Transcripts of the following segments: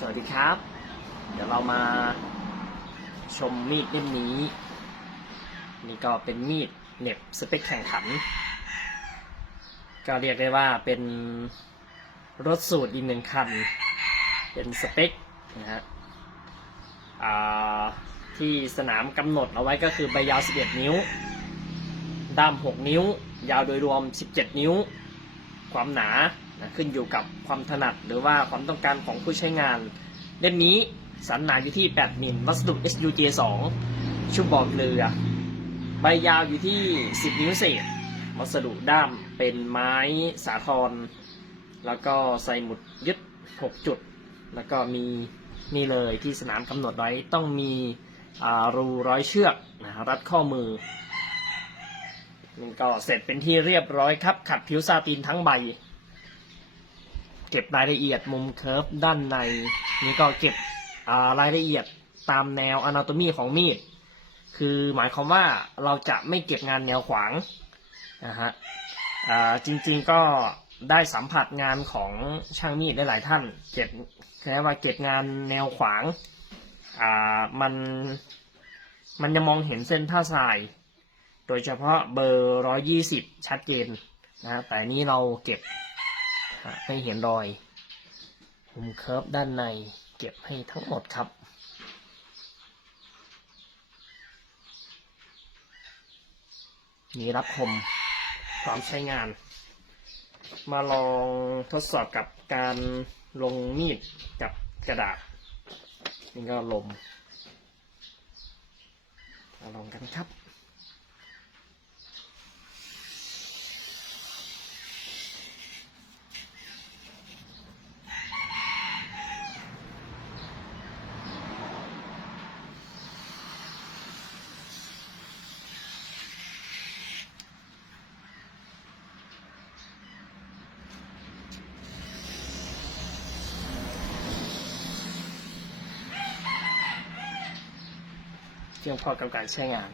สวัสดีครับ เดี๋ยวเรามาชมมีดเล่มนี้ นี่ก็เป็นมีดเน็บสเปคแข่งขัน ก็เรียกได้ว่าเป็นรถสูตรอีกหนึ่งคัน เป็นสเปคนะฮะที่สนามกำหนดเอาไว้ก็คือใบยาว 11 นิ้ว ด้าม 6 นิ้ว ยาวโดยรวม 17 นิ้ว ความหนา นะขึ้นอยู่กับความถนัดหรือว่าความต้องการของผู้ใช้งาน เล่มนี้สันหนาอยู่ที่ 8มิลวัสดุ SUJ 2ชุบบอกเรือ ใบยาวอยู่ที่ 10 นิ้วเศษ วัสดุด้ามเป็นไม้สาทร แล้วก็ใส่หมุดยึด 6 จุด แล้วก็มีนี่เลยที่สนามกำหนดไว้ต้องมีรูร้อยเชือกนะรัดข้อมือนี่ก็เสร็จเป็นที่เรียบร้อยครับ ขัดผิวซาตินทั้งใบ เก็บรายละเอียดมุมเคิร์ฟด้านใน นี่ก็เก็บรายละเอียดตามแนวอนาโตมีของมีด คือหมายความว่าเราจะไม่เก็บงานแนวขวางนะฮะจริงๆก็ได้สัมผัสงานของช่างมีดได้หลายท่าน เก็บแค่ว่าเก็บงานแนวขวางอ่ามันมันจะมองเห็นเส้นผ้าทราย โดยเฉพาะเบอร์120ชัดเจนนะฮะแต่นี้เราเก็บ ให้เห็นรอยมุมเคิร์ฟด้านในเก็บให้ทั้งหมดครับมีรับคมพร้อมใช้งาน มาลองทดสอบกับการลงมีดกับกระดาษ นี่ก็ลมมาลองกันครับ พียงพอกับการใช้งาน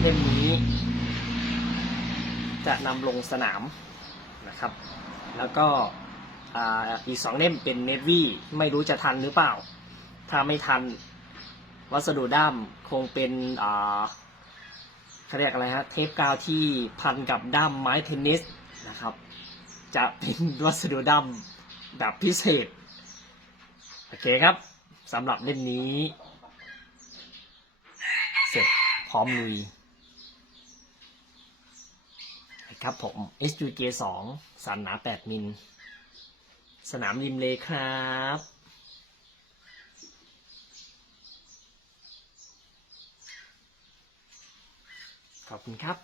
เล่มนี้ จะนำลงสนามนะครับ แล้วก็อีกสองเล่มเป็นเนวี่ไม่รู้จะทันหรือเปล่า ถ้าไม่ทันวัสดุด้ามคงเป็นเขาเรียกอะไรฮะเทปกาวที่พันกับด้ามไม้เทนนิสนะครับ จะเป็นวัสดุดำแบบพิเศษ โอเคครับสำหรับเล่มนี้ เสร็จพร้อมลุยครับผม SUJ 2สันหนา 8 มิล สนามริมเลครับขอบคุณครับ